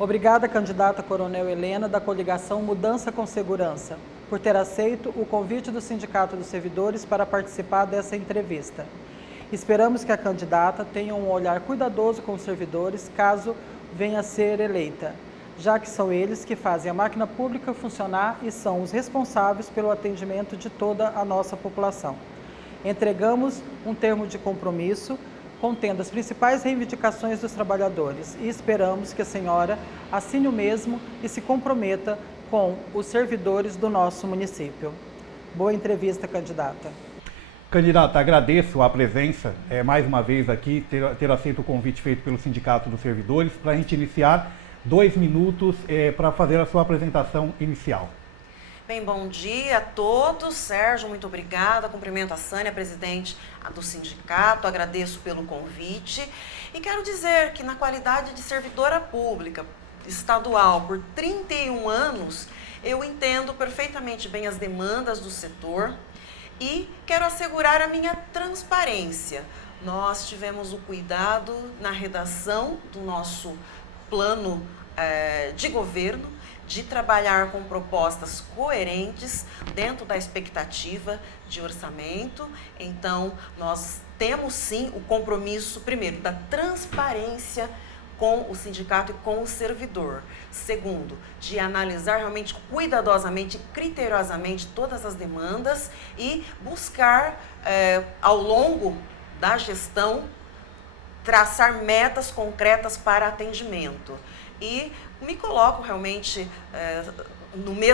Obrigada, candidata Coronel Helena, da coligação Mudança com Segurança, por ter aceito o convite do Sindicato dos Servidores para participar dessa entrevista. Esperamos que a candidata tenha um olhar cuidadoso com os servidores, caso venha a ser eleita, já que são eles que fazem a máquina pública funcionar e são os responsáveis pelo atendimento de toda a nossa população. Entregamos um termo de compromisso contendo as principais reivindicações dos trabalhadores e esperamos que a senhora assine o mesmo e se comprometa com os servidores do nosso município. Boa entrevista, candidata. Candidata, agradeço a presença, mais uma vez aqui, ter aceito o convite feito pelo Sindicato dos Servidores para a gente iniciar 2 minutos para fazer a sua apresentação inicial. Bem, bom dia a todos. Sérgio, muito obrigada. Cumprimento a Sânia, presidente do sindicato, agradeço pelo convite. E quero dizer que na qualidade de servidora pública estadual por 31 anos, eu entendo perfeitamente bem as demandas do setor e quero assegurar a minha transparência. Nós tivemos o cuidado na redação do nosso plano de governo, de trabalhar com propostas coerentes dentro da expectativa de orçamento. Então, nós temos sim o compromisso, primeiro, da transparência com o sindicato e com o servidor. Segundo, de analisar realmente cuidadosamente, criteriosamente todas as demandas e buscar, ao longo da gestão, traçar metas concretas para atendimento. E me coloco realmente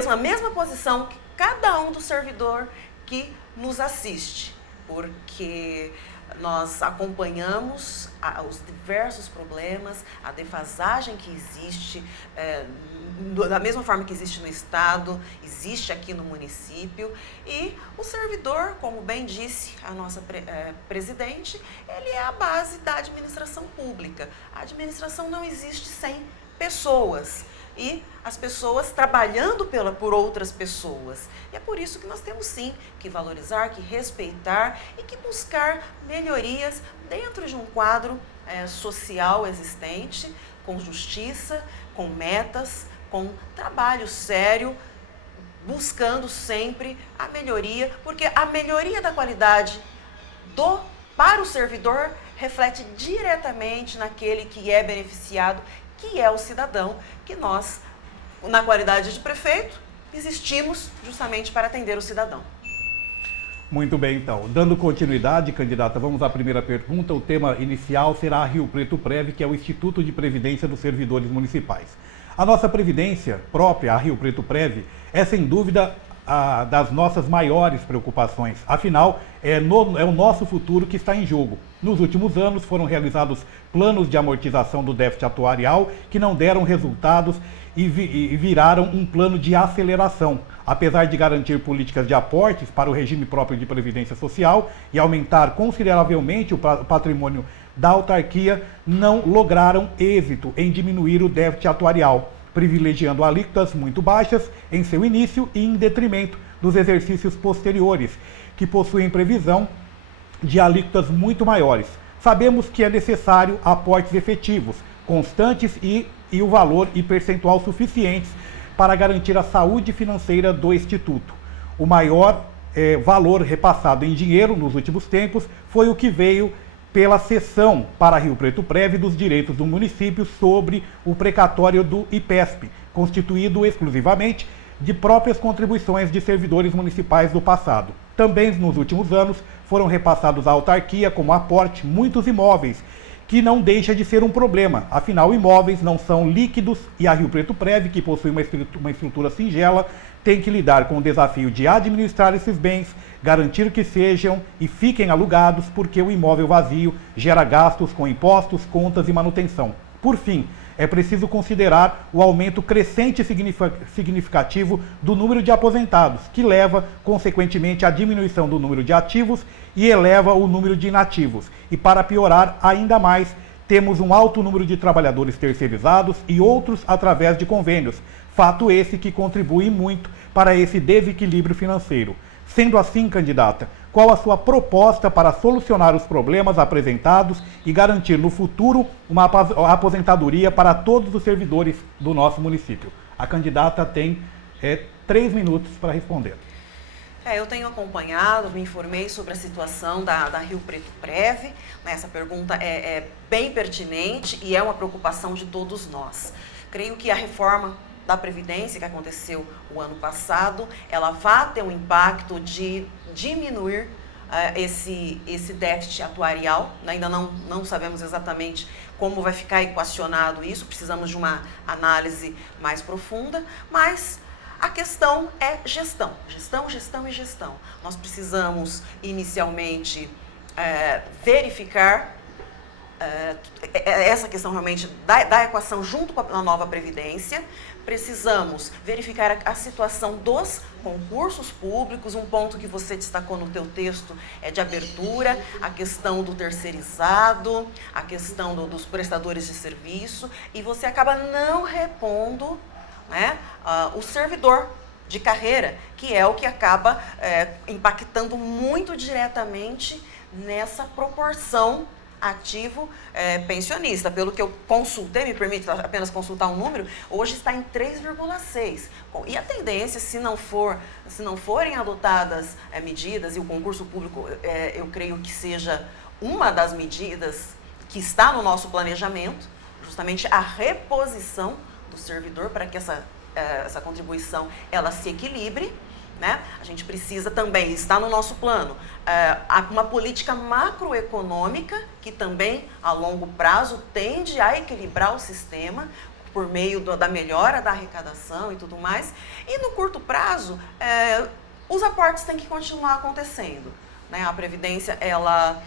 na mesma posição que cada um do servidor que nos assiste, porque nós acompanhamos os diversos problemas, a defasagem que existe, da mesma forma que existe no Estado, existe aqui no município, e o servidor, como bem disse a nossa presidente, ele é a base da administração pública. A administração não existe sem pessoas e as pessoas trabalhando por outras pessoas. E é por isso que nós temos sim que valorizar, que respeitar e que buscar melhorias dentro de um quadro social existente, com justiça, com metas, com trabalho sério, buscando sempre a melhoria, porque a melhoria da qualidade para o servidor reflete diretamente naquele que é beneficiado, que é o cidadão, que nós, na qualidade de prefeito, existimos justamente para atender o cidadão. Muito bem, então. Dando continuidade, candidata, vamos à primeira pergunta. O tema inicial será a Rio Preto Prev, que é o Instituto de Previdência dos Servidores Municipais. A nossa previdência própria, a Rio Preto Prev, é sem dúvida das nossas maiores preocupações. Afinal, é o nosso futuro que está em jogo. Nos últimos anos foram realizados planos de amortização do déficit atuarial que não deram resultados e viraram um plano de aceleração. Apesar de garantir políticas de aportes para o regime próprio de previdência social e aumentar consideravelmente o patrimônio da autarquia, não lograram êxito em diminuir o déficit atuarial, privilegiando alíquotas muito baixas em seu início e em detrimento dos exercícios posteriores, que possuem previsão de alíquotas muito maiores. Sabemos que é necessário aportes efetivos, constantes e o valor e percentual suficientes para garantir a saúde financeira do Instituto. O maior valor repassado em dinheiro nos últimos tempos foi o que veio pela cessão para Rio Preto Prev dos direitos do município sobre o precatório do IPESP, constituído exclusivamente de próprias contribuições de servidores municipais do passado. Também nos últimos anos foram repassados à autarquia como aporte muitos imóveis, que não deixa de ser um problema. Afinal, imóveis não são líquidos e a Rio Preto Prev, que possui uma estrutura singela, tem que lidar com o desafio de administrar esses bens, garantir que sejam e fiquem alugados, porque o imóvel vazio gera gastos com impostos, contas e manutenção. Por fim, é preciso considerar o aumento crescente e significativo do número de aposentados, que leva, consequentemente, à diminuição do número de ativos e eleva o número de inativos. E para piorar ainda mais, temos um alto número de trabalhadores terceirizados e outros através de convênios, fato esse que contribui muito para esse desequilíbrio financeiro. Sendo assim, candidata, qual a sua proposta para solucionar os problemas apresentados e garantir no futuro uma aposentadoria para todos os servidores do nosso município. A candidata tem 3 minutos para responder. Eu tenho acompanhado, me informei sobre a situação da Rio Preto Prev. Essa pergunta é bem pertinente e é uma preocupação de todos nós. Creio que a reforma da Previdência que aconteceu o ano passado, ela vai ter um impacto de diminuir esse déficit atuarial. Ainda não sabemos exatamente como vai ficar equacionado isso, precisamos de uma análise mais profunda, mas a questão é gestão. Gestão e gestão. Nós precisamos, inicialmente, verificar essa questão realmente da equação junto com a nova Previdência. Precisamos verificar a situação dos concursos públicos, um ponto que você destacou no teu texto é de abertura, a questão do terceirizado, a questão dos prestadores de serviço, e você acaba não repondo, né, o servidor de carreira, que é o que acaba impactando muito diretamente nessa proporção ativo pensionista. Pelo que eu consultei, me permite apenas consultar um número, hoje está em 3,6. E a tendência, se não forem adotadas medidas, e o concurso público eu creio que seja uma das medidas que está no nosso planejamento, justamente a reposição do servidor para que essa contribuição ela se equilibre, né? A gente precisa também, está no nosso plano, uma política macroeconômica que também a longo prazo tende a equilibrar o sistema por meio da melhora da arrecadação e tudo mais. E no curto prazo, os aportes têm que continuar acontecendo, né? A Previdência ela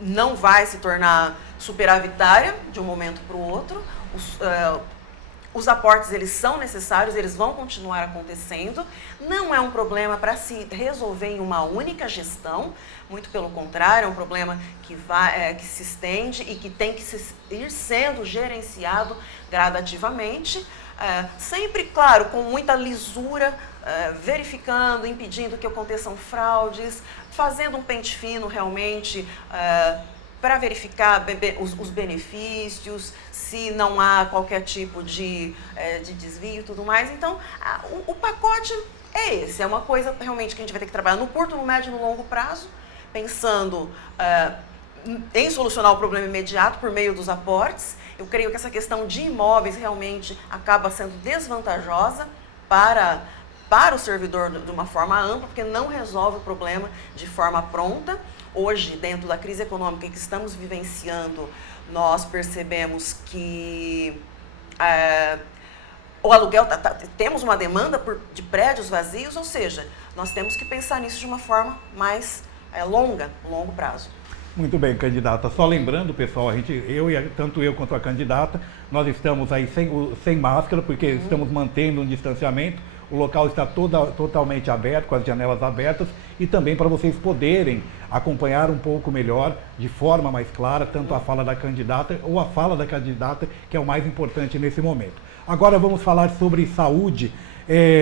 não vai se tornar superavitária de um momento para o outro. Os aportes, eles são necessários, eles vão continuar acontecendo. Não é um problema para se resolver em uma única gestão, muito pelo contrário, é um problema que se estende e que tem que ir sendo gerenciado gradativamente, sempre, claro, com muita lisura, verificando, impedindo que aconteçam fraudes, fazendo um pente fino realmente, para verificar os benefícios, se não há qualquer tipo de desvio e tudo mais. Então, o pacote é esse, é uma coisa realmente que a gente vai ter que trabalhar no curto, no médio e no longo prazo, pensando em solucionar o problema imediato por meio dos aportes. Eu creio que essa questão de imóveis realmente acaba sendo desvantajosa para o servidor de uma forma ampla, porque não resolve o problema de forma pronta. Hoje, dentro da crise econômica que estamos vivenciando, nós percebemos que o aluguel, temos uma demanda de prédios vazios, ou seja, nós temos que pensar nisso de uma forma mais longo prazo. Muito bem, candidata. Só lembrando, pessoal, tanto eu quanto a candidata, nós estamos aí sem máscara, porque estamos mantendo um distanciamento. O local está totalmente aberto, com as janelas abertas, e também para vocês poderem acompanhar um pouco melhor, de forma mais clara, tanto a fala da candidata ou a fala da candidata, que é o mais importante nesse momento. Agora vamos falar sobre saúde.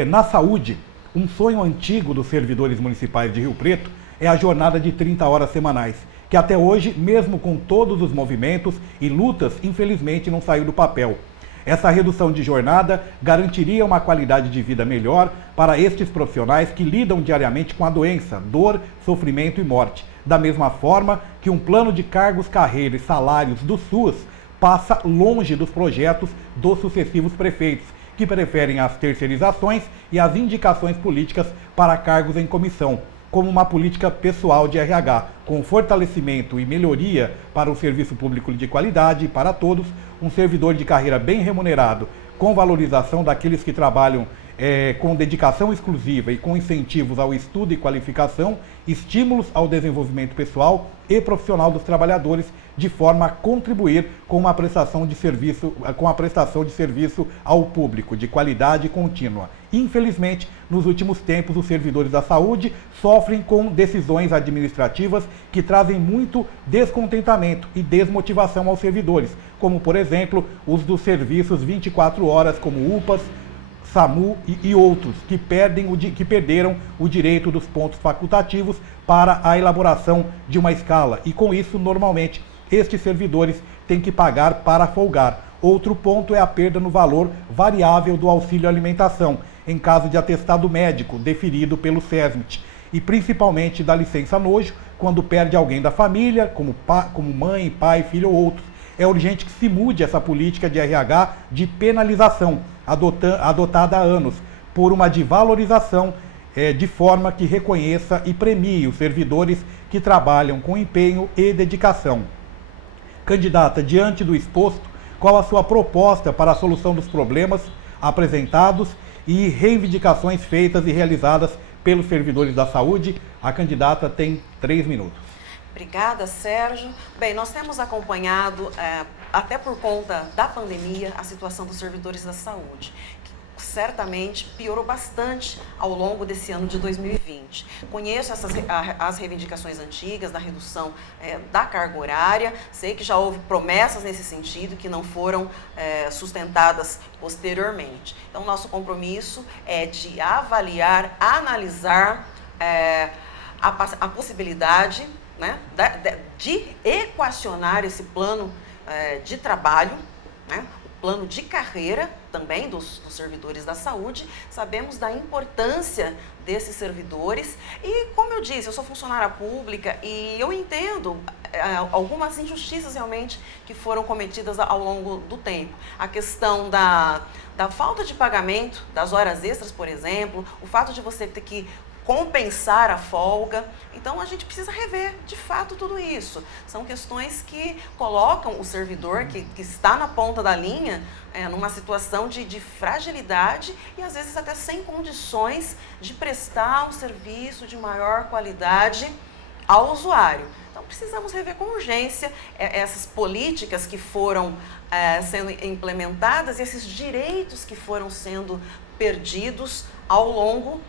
Na saúde, um sonho antigo dos servidores municipais de Rio Preto é a jornada de 30 horas semanais, que até hoje, mesmo com todos os movimentos e lutas, infelizmente não saiu do papel. Essa redução de jornada garantiria uma qualidade de vida melhor para estes profissionais que lidam diariamente com a doença, dor, sofrimento e morte. Da mesma forma que um plano de cargos, carreira e salários do SUS passa longe dos projetos dos sucessivos prefeitos, que preferem as terceirizações e as indicações políticas para cargos em comissão, como uma política pessoal de RH, com fortalecimento e melhoria para o serviço público de qualidade para todos, um servidor de carreira bem remunerado, com valorização daqueles que trabalham com dedicação exclusiva e com incentivos ao estudo e qualificação, estímulos ao desenvolvimento pessoal e profissional dos trabalhadores, de forma a contribuir com a prestação de serviço ao público de qualidade contínua. Infelizmente, nos últimos tempos, os servidores da saúde sofrem com decisões administrativas que trazem muito descontentamento e desmotivação aos servidores, como, por exemplo, os dos serviços 24 horas, como UPAs, SAMU e outros que perderam o direito dos pontos facultativos para a elaboração de uma escala. E com isso, normalmente, estes servidores têm que pagar para folgar. Outro ponto é a perda no valor variável do auxílio alimentação, em caso de atestado médico deferido pelo SESMIT. E principalmente da licença nojo, quando perde alguém da família, como mãe, pai, filho ou outros. É urgente que se mude essa política de RH de penalização, adotada há anos, por uma de valorização, de forma que reconheça e premie os servidores que trabalham com empenho e dedicação. Candidata, diante do exposto, qual a sua proposta para a solução dos problemas apresentados e reivindicações feitas e realizadas pelos servidores da saúde? A candidata tem 3 minutos. Obrigada, Sérgio. Bem, nós temos acompanhado, até por conta da pandemia, a situação dos servidores da saúde, que certamente piorou bastante ao longo desse ano de 2020. Conheço as reivindicações antigas da redução da carga horária, sei que já houve promessas nesse sentido que não foram sustentadas posteriormente. Então, nosso compromisso é de avaliar, analisar a possibilidade, né, de equacionar esse plano de trabalho, né, o plano de carreira também dos servidores da saúde. Sabemos da importância desses servidores e, como eu disse, eu sou funcionária pública e eu entendo algumas injustiças realmente que foram cometidas ao longo do tempo. A questão da falta de pagamento das horas extras, por exemplo, o fato de você ter que compensar a folga. Então, a gente precisa rever, de fato, tudo isso. São questões que colocam o servidor que está na ponta da linha numa situação de fragilidade e, às vezes, até sem condições de prestar um serviço de maior qualidade ao usuário. Então, precisamos rever com urgência essas políticas que foram sendo implementadas, esses direitos que foram sendo perdidos ao longo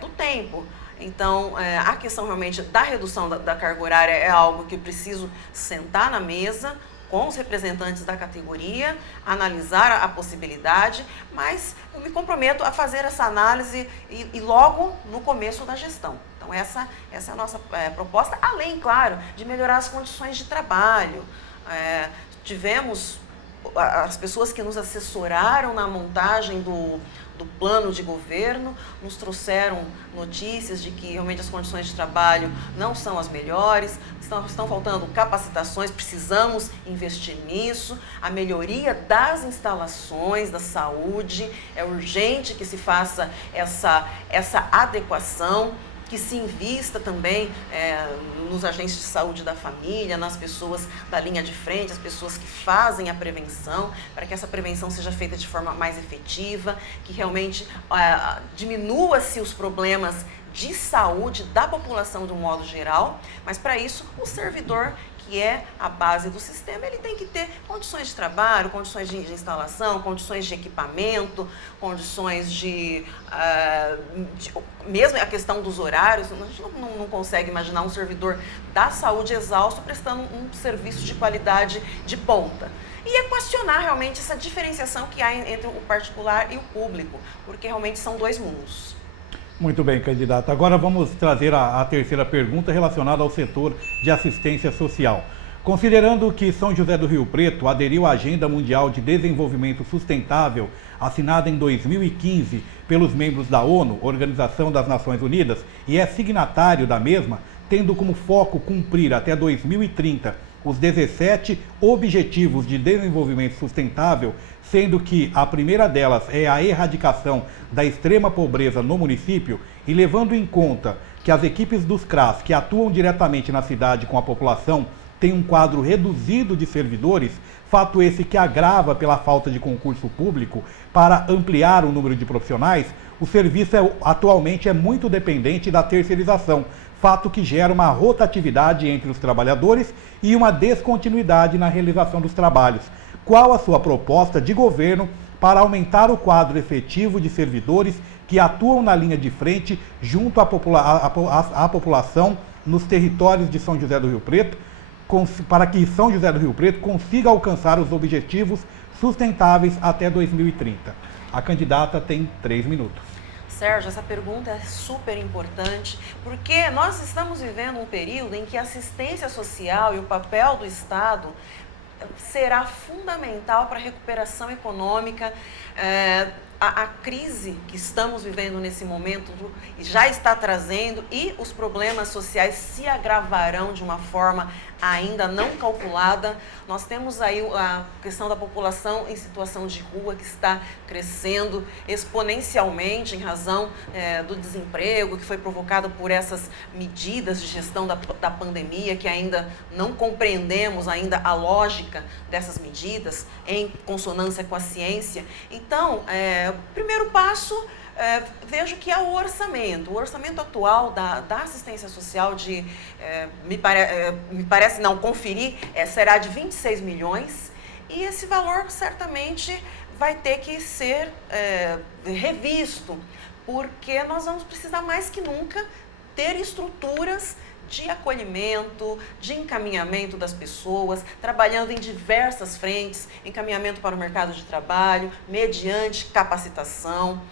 do tempo. Então, a questão realmente da redução da carga horária é algo que eu preciso sentar na mesa com os representantes da categoria, analisar a possibilidade, mas eu me comprometo a fazer essa análise e logo no começo da gestão. Então, essa é a nossa proposta, além, claro, de melhorar as condições de trabalho. Tivemos as pessoas que nos assessoraram na montagem do plano de governo, nos trouxeram notícias de que realmente as condições de trabalho não são as melhores, estão faltando capacitações, precisamos investir nisso, a melhoria das instalações da saúde, é urgente que se faça essa adequação, que se invista também nos agentes de saúde da família, nas pessoas da linha de frente, as pessoas que fazem a prevenção, para que essa prevenção seja feita de forma mais efetiva, que realmente diminua-se os problemas de saúde da população de um modo geral, mas para isso o servidor, que é a base do sistema, ele tem que ter condições de trabalho, condições de instalação, condições de equipamento, condições mesmo a questão dos horários. A gente não consegue imaginar um servidor da saúde exausto prestando um serviço de qualidade de ponta. E equacionar realmente essa diferenciação que há entre o particular e o público, porque realmente são dois mundos. Muito bem, candidata. Agora vamos trazer a terceira pergunta relacionada ao setor de assistência social. Considerando que São José do Rio Preto aderiu à Agenda Mundial de Desenvolvimento Sustentável, assinada em 2015 pelos membros da ONU, Organização das Nações Unidas, e é signatário da mesma, tendo como foco cumprir até 2030 os 17 Objetivos de Desenvolvimento Sustentável, sendo que a primeira delas é a erradicação da extrema pobreza no município, e levando em conta que as equipes dos CRAS, que atuam diretamente na cidade com a população, têm um quadro reduzido de servidores, fato esse que agrava pela falta de concurso público para ampliar o número de profissionais, o serviço atualmente é muito dependente da terceirização, fato que gera uma rotatividade entre os trabalhadores e uma descontinuidade na realização dos trabalhos. Qual a sua proposta de governo para aumentar o quadro efetivo de servidores que atuam na linha de frente junto à população nos territórios de São José do Rio Preto, para que São José do Rio Preto consiga alcançar os objetivos sustentáveis até 2030? A candidata tem 3 minutos. Sérgio, essa pergunta é super importante, porque nós estamos vivendo um período em que a assistência social e o papel do Estado será fundamental para a recuperação econômica. A crise que estamos vivendo nesse momento já está trazendo, e os problemas sociais se agravarão de uma forma ainda não calculada. Nós temos aí a questão da população em situação de rua, que está crescendo exponencialmente em razão do desemprego que foi provocado por essas medidas de gestão da pandemia, que ainda não compreendemos ainda a lógica dessas medidas em consonância com a ciência. Então, o primeiro passo, vejo que é o orçamento. O orçamento atual da assistência social, conferir, será de 26 milhões, e esse valor certamente vai ter que ser revisto, porque nós vamos precisar mais que nunca ter estruturas de acolhimento, de encaminhamento das pessoas, trabalhando em diversas frentes, encaminhamento para o mercado de trabalho, mediante capacitação.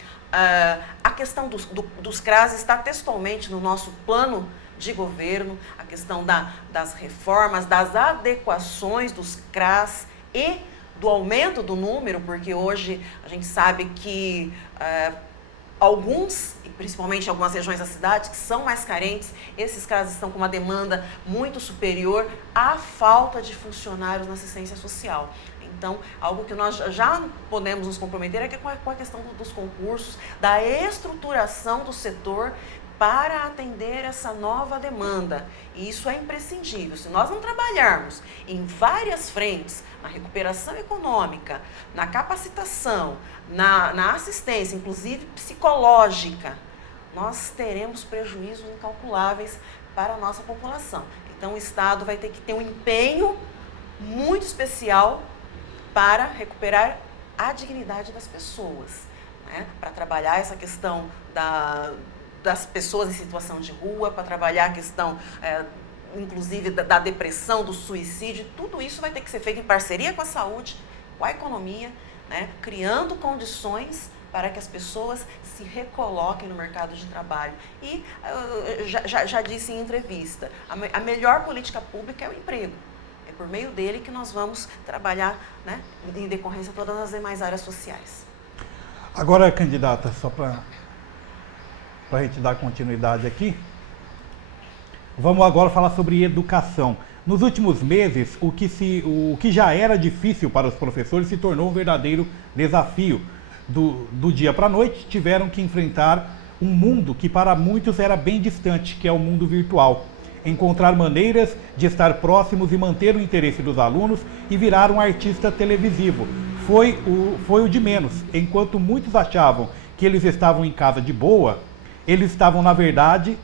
A questão dos CRAS está textualmente no nosso plano de governo, a questão das reformas, das adequações dos CRAS e do aumento do número, porque hoje a gente sabe que alguns, e principalmente em algumas regiões da cidade, que são mais carentes, esses CRAS estão com uma demanda muito superior à falta de funcionários na assistência social. Então, algo que nós já podemos nos comprometer é com a questão dos concursos, da estruturação do setor para atender essa nova demanda. E isso é imprescindível. Se nós não trabalharmos em várias frentes, na recuperação econômica, na capacitação, na assistência, inclusive psicológica, nós teremos prejuízos incalculáveis para a nossa população. Então, o Estado vai ter que ter um empenho muito especial para recuperar a dignidade das pessoas, né? Para trabalhar essa questão das pessoas em situação de rua, para trabalhar a questão, inclusive, da depressão, do suicídio. Tudo isso vai ter que ser feito em parceria com a saúde, com a economia, né? Criando condições para que as pessoas se recoloquem no mercado de trabalho. E já disse em entrevista, a melhor política pública é o emprego. É por meio dele que nós vamos trabalhar, né, em decorrência de todas as demais áreas sociais. Agora, candidata, só para a gente dar continuidade aqui, vamos agora falar sobre educação. Nos últimos meses, o que já era difícil para os professores se tornou um verdadeiro desafio. Do dia para a noite, tiveram que enfrentar um mundo que para muitos era bem distante, que é o mundo virtual. Encontrar maneiras de estar próximos e manter o interesse dos alunos e virar um artista televisivo. Foi o de menos. Enquanto muitos achavam que eles estavam em casa de boa, eles estavam, na verdade,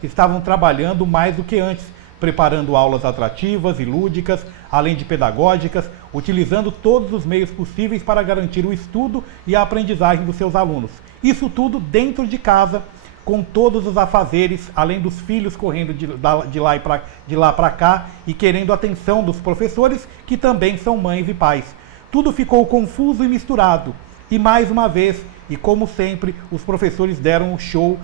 trabalhando mais do que antes, preparando aulas atrativas e lúdicas, além de pedagógicas, utilizando todos os meios possíveis para garantir o estudo e a aprendizagem dos seus alunos. Isso tudo dentro de casa, com todos os afazeres, além dos filhos correndo de lá para cá e querendo a atenção dos professores, que também são mães e pais. Tudo ficou confuso e misturado. E mais uma vez, e como sempre, os professores deram um show,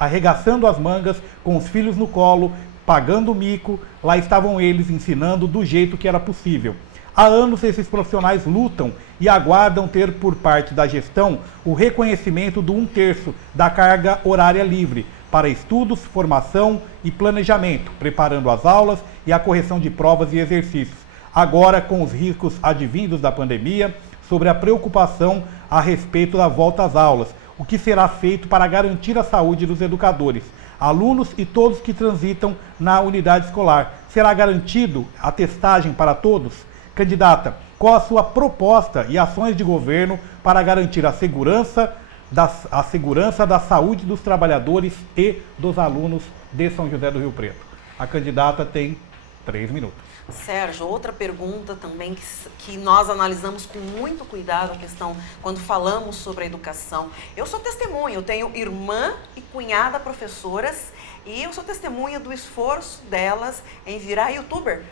arregaçando as mangas, com os filhos no colo, pagando mico. Lá estavam eles ensinando do jeito que era possível. Há anos esses profissionais lutam e aguardam ter por parte da gestão o reconhecimento do 1/3 da carga horária livre para estudos, formação e planejamento, preparando as aulas e a correção de provas e exercícios. Agora, com os riscos advindos da pandemia, sobre a preocupação a respeito da volta às aulas, o que será feito para garantir a saúde dos educadores, alunos e todos que transitam na unidade escolar. Será garantido a testagem para todos? Candidata, qual a sua proposta e ações de governo para garantir a segurança da saúde dos trabalhadores e dos alunos de São José do Rio Preto? A candidata tem 3 minutos. Sérgio, outra pergunta também que nós analisamos com muito cuidado a questão quando falamos sobre a educação. Eu sou testemunha, eu tenho irmã e cunhada professoras e eu sou testemunha do esforço delas em virar youtuber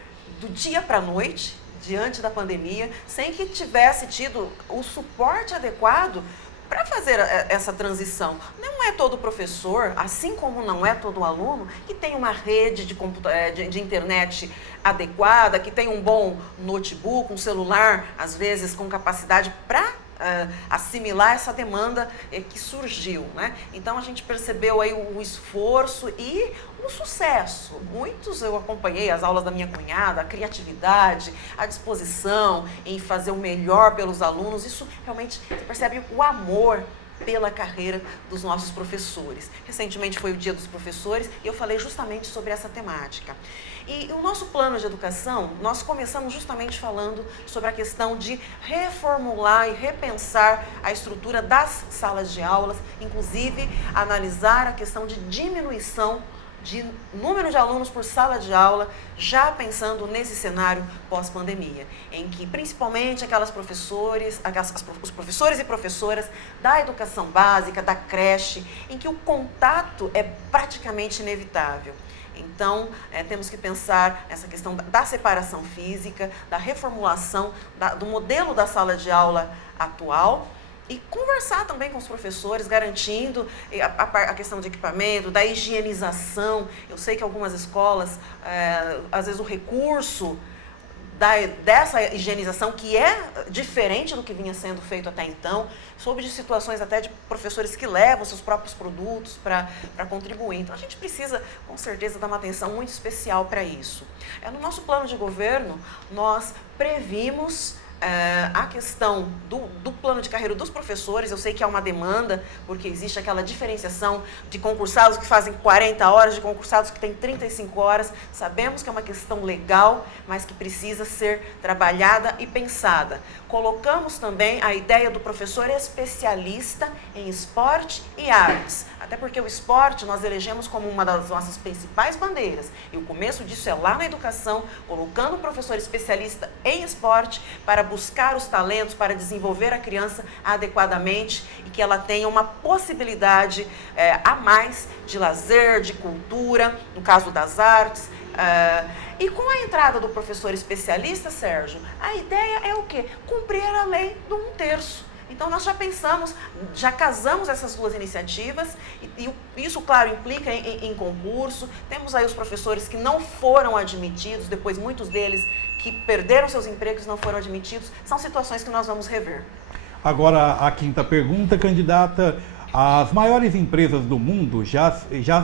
do dia para a noite, diante da pandemia, sem que tivesse tido o suporte adequado para fazer essa transição. Não é todo professor, assim como não é todo aluno, que tem uma rede de internet adequada, que tem um bom notebook, um celular, às vezes com capacidade para assimilar essa demanda que surgiu, né? Então a gente percebeu aí o esforço e o sucesso. Muitos, eu acompanhei as aulas da minha cunhada, a criatividade, a disposição em fazer o melhor pelos alunos, isso realmente você percebe o amor pela carreira dos nossos professores. Recentemente foi o Dia dos Professores e eu falei justamente sobre essa temática. E o nosso plano de educação, nós começamos justamente falando sobre a questão de reformular e repensar a estrutura das salas de aulas, inclusive analisar a questão de diminuição de número de alunos por sala de aula, já pensando nesse cenário pós-pandemia, em que principalmente os professores e professoras da educação básica, da creche, em que o contato é praticamente inevitável. Então, temos que pensar essa questão da separação física, da reformulação do modelo da sala de aula atual, e conversar também com os professores, garantindo a questão de equipamento, da higienização. Eu sei que algumas escolas, às vezes o recurso dessa higienização, que é diferente do que vinha sendo feito até então, soube de situações até de professores que levam seus próprios produtos para contribuir. Então a gente precisa, com certeza, dar uma atenção muito especial para isso. No nosso plano de governo, nós previmos a questão do plano de carreira dos professores. Eu sei que há uma demanda, porque existe aquela diferenciação de concursados que fazem 40 horas, de concursados que têm 35 horas. Sabemos que é uma questão legal, mas que precisa ser trabalhada e pensada. Colocamos também a ideia do professor especialista em esporte e artes. Até porque o esporte nós elegemos como uma das nossas principais bandeiras. E o começo disso é lá na educação, colocando o professor especialista em esporte para buscar os talentos, para desenvolver a criança adequadamente e que ela tenha uma possibilidade a mais de lazer, de cultura, no caso das artes. E com a entrada do professor especialista, Sérgio, a ideia é o quê? Cumprir a lei do 1/3. Então, nós já pensamos, já casamos essas duas iniciativas e isso, claro, implica em concurso. Temos aí os professores que não foram admitidos, depois muitos deles que perderam seus empregos e não foram admitidos. São situações que nós vamos rever. Agora, a quinta pergunta, candidata. As maiores empresas do mundo já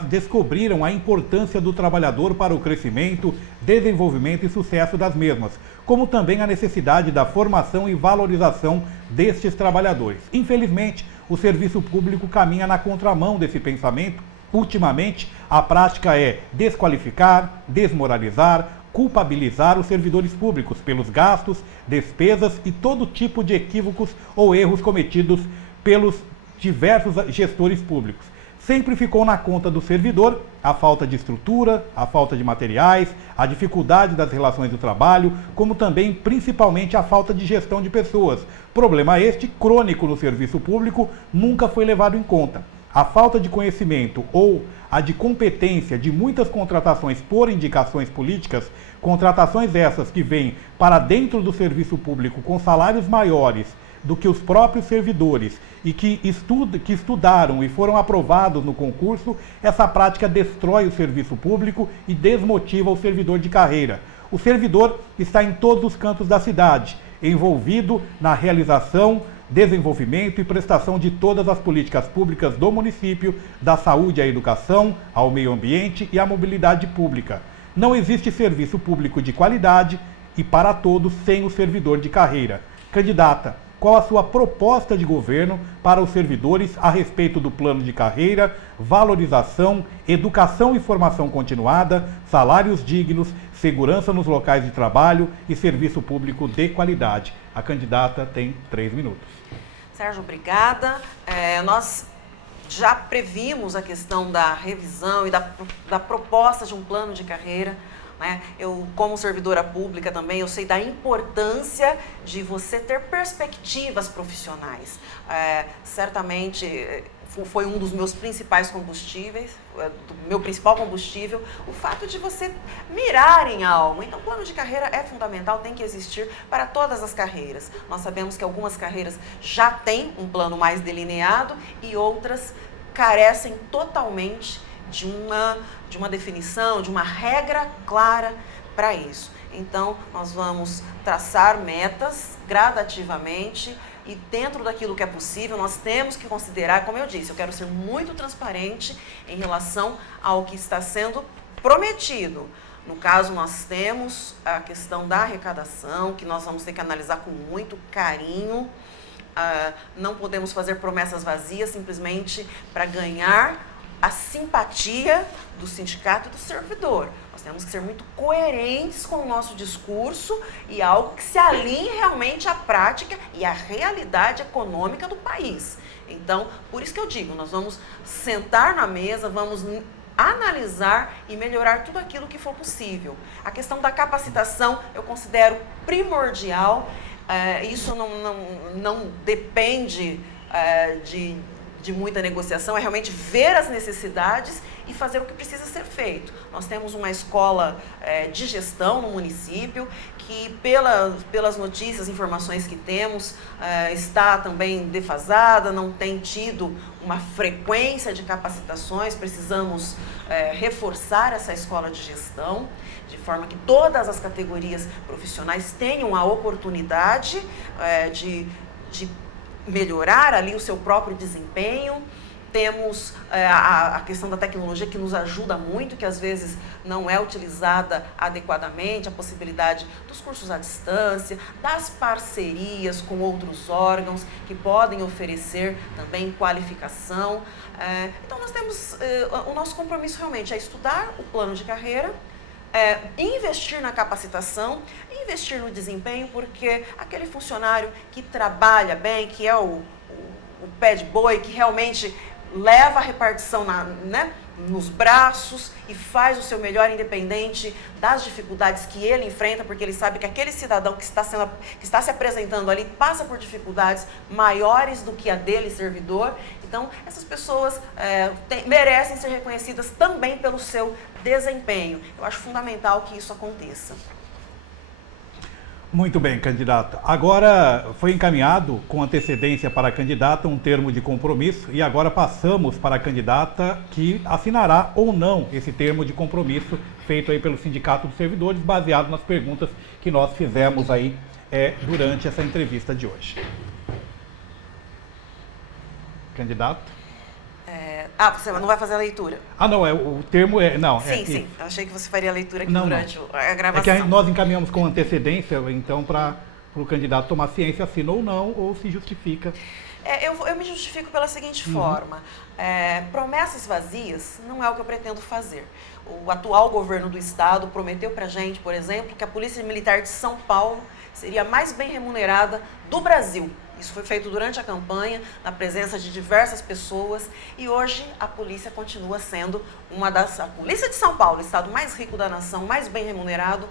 descobriram a importância do trabalhador para o crescimento, desenvolvimento e sucesso das mesmas, como também a necessidade da formação e valorização destes trabalhadores. Infelizmente, o serviço público caminha na contramão desse pensamento. Ultimamente, a prática é desqualificar, desmoralizar, culpabilizar os servidores públicos pelos gastos, despesas e todo tipo de equívocos ou erros cometidos pelos diversos gestores públicos. Sempre ficou na conta do servidor a falta de estrutura, a falta de materiais, a dificuldade das relações do trabalho, como também, principalmente, a falta de gestão de pessoas. Problema este, crônico no serviço público, nunca foi levado em conta. A falta de conhecimento ou a de competência de muitas contratações por indicações políticas, contratações essas que vêm para dentro do serviço público com salários maiores do que os próprios servidores e que estudaram e foram aprovados no concurso, essa prática destrói o serviço público e desmotiva o servidor de carreira. O servidor está em todos os cantos da cidade, envolvido na realização, desenvolvimento e prestação de todas as políticas públicas do município, da saúde à educação, ao meio ambiente e à mobilidade pública. Não existe serviço público de qualidade e para todos sem o servidor de carreira. Candidata, qual a sua proposta de governo para os servidores a respeito do plano de carreira, valorização, educação e formação continuada, salários dignos, segurança nos locais de trabalho e serviço público de qualidade? A candidata tem 3 minutos. Sérgio, obrigada. Nós já previmos a questão da revisão e da proposta de um plano de carreira. Eu, como servidora pública também, eu sei da importância de você ter perspectivas profissionais. Certamente foi um dos meus principais combustíveis, do meu principal combustível, o fato de você mirar em algo. Então, o plano de carreira é fundamental, tem que existir para todas as carreiras. Nós sabemos que algumas carreiras já têm um plano mais delineado e outras carecem totalmente de uma definição, de uma regra clara para isso. Então, nós vamos traçar metas gradativamente e dentro daquilo que é possível, nós temos que considerar, como eu disse, eu quero ser muito transparente em relação ao que está sendo prometido. No caso, nós temos a questão da arrecadação, que nós vamos ter que analisar com muito carinho. Não podemos fazer promessas vazias simplesmente para ganhar a simpatia do sindicato e do servidor. Nós temos que ser muito coerentes com o nosso discurso e algo que se alinhe realmente à prática e à realidade econômica do país. Então, por isso que eu digo, nós vamos sentar na mesa, vamos analisar e melhorar tudo aquilo que for possível. A questão da capacitação eu considero primordial. Isso não depende de muita negociação, é realmente ver as necessidades e fazer o que precisa ser feito. Nós temos uma escola de gestão no município que, pelas notícias, informações que temos, está também defasada, não tem tido uma frequência de capacitações. Precisamos reforçar essa escola de gestão, de forma que todas as categorias profissionais tenham a oportunidade de melhorar ali o seu próprio desempenho. Temos a questão da tecnologia que nos ajuda muito, que às vezes não é utilizada adequadamente, a possibilidade dos cursos à distância, das parcerias com outros órgãos que podem oferecer também qualificação. Então nós temos, o nosso compromisso realmente é estudar o plano de carreira, investir na capacitação, investir no desempenho, porque aquele funcionário que trabalha bem, que é o pé de boi, que realmente leva a repartição nos braços e faz o seu melhor independente das dificuldades que ele enfrenta, porque ele sabe que aquele cidadão que está se apresentando ali passa por dificuldades maiores do que a dele, servidor. Então, essas pessoas merecem ser reconhecidas também pelo seu desempenho. Eu acho fundamental que isso aconteça. Muito bem, candidata. Agora foi encaminhado com antecedência para a candidata um termo de compromisso e agora passamos para a candidata que assinará ou não esse termo de compromisso feito aí pelo Sindicato dos Servidores, baseado nas perguntas que nós fizemos aí durante essa entrevista de hoje. Candidato? Você não vai fazer a leitura? Não, o termo é... Não, sim. Eu achei que você faria a leitura aqui durante a É gravação. que nós encaminhamos com antecedência, então, para o candidato tomar ciência, assina ou não, ou se justifica. Eu me justifico pela seguinte forma. Promessas vazias não é o que eu pretendo fazer. O atual governo do estado prometeu para a gente, por exemplo, que a Polícia Militar de São Paulo seria a mais bem remunerada do Brasil. Isso foi feito durante a campanha, na presença de diversas pessoas, e hoje a polícia continua sendo a Polícia de São Paulo, o estado mais rico da nação, mais bem remunerado,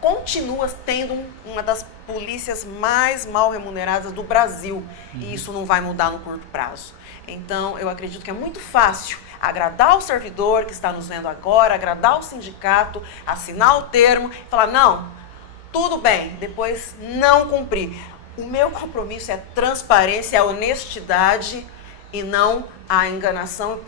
continua tendo uma das polícias mais mal remuneradas do Brasil, e isso não vai mudar no curto prazo. Então, eu acredito que é muito fácil agradar o servidor que está nos vendo agora, agradar o sindicato, assinar o termo e falar, não, tudo bem, depois não cumprir. O meu compromisso é a transparência, a honestidade e não a enganação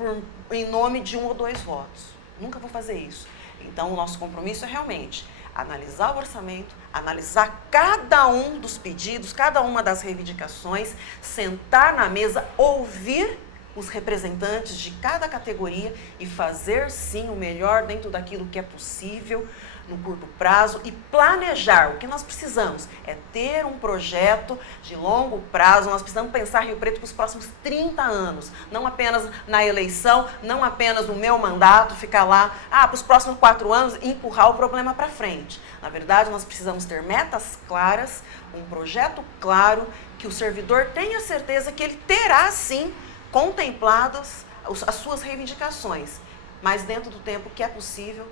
em nome de 1 ou 2 votos. Nunca vou fazer isso. Então, o nosso compromisso é realmente analisar o orçamento, analisar cada um dos pedidos, cada uma das reivindicações, sentar na mesa, ouvir os representantes de cada categoria e fazer, sim, o melhor dentro daquilo que é possível no curto prazo e planejar. O que nós precisamos é ter um projeto de longo prazo. Nós precisamos pensar Rio Preto para os próximos 30 anos, não apenas na eleição, não apenas no meu mandato, ficar lá, para os próximos 4 anos e empurrar o problema para frente. Na verdade, nós precisamos ter metas claras, um projeto claro, que o servidor tenha certeza que ele terá, sim, contempladas as suas reivindicações, mas dentro do tempo que é possível,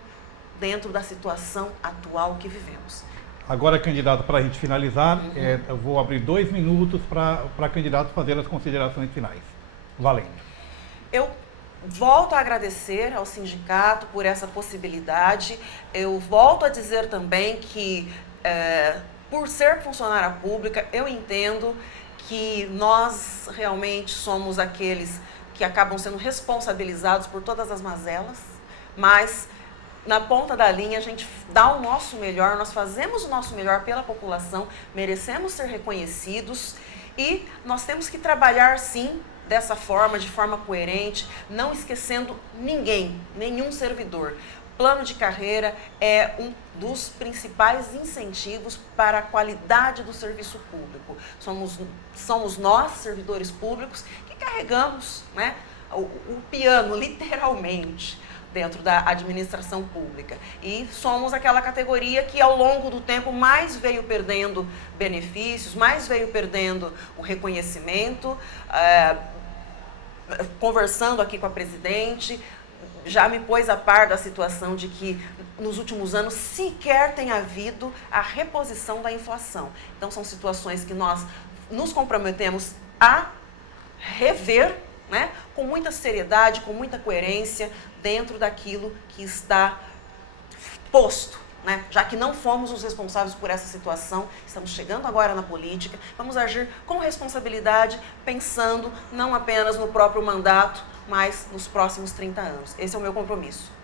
dentro da situação atual que vivemos. Agora, candidato, para a gente finalizar, eu vou abrir 2 minutos para candidato fazer as considerações finais. Valendo. Eu volto a agradecer ao sindicato por essa possibilidade. Eu volto a dizer também que, por ser funcionária pública, eu entendo que nós realmente somos aqueles que acabam sendo responsabilizados por todas as mazelas, mas na ponta da linha a gente dá o nosso melhor, nós fazemos o nosso melhor pela população, merecemos ser reconhecidos e nós temos que trabalhar sim dessa forma, de forma coerente, não esquecendo ninguém, nenhum servidor. Plano de carreira é um dos principais incentivos para a qualidade do serviço público. Somos nós, servidores públicos, que carregamos, né, o piano, literalmente, dentro da administração pública. E somos aquela categoria que, ao longo do tempo, mais veio perdendo benefícios, mais veio perdendo o reconhecimento. Conversando aqui com a presidente, já me pôs a par da situação de que nos últimos anos sequer tem havido a reposição da inflação. Então são situações que nós nos comprometemos a rever, né, com muita seriedade, com muita coerência, dentro daquilo que está posto, né? Já que não fomos os responsáveis por essa situação, estamos chegando agora na política, vamos agir com responsabilidade, pensando não apenas no próprio mandato, mas nos próximos 30 anos. Esse é o meu compromisso.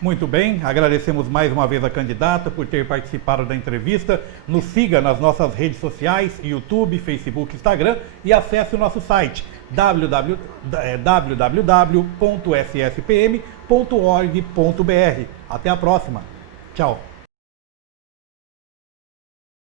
Muito bem, agradecemos mais uma vez a candidata por ter participado da entrevista. Nos siga nas nossas redes sociais, YouTube, Facebook, Instagram e acesse o nosso site www.sspm.org.br. Até a próxima. Tchau.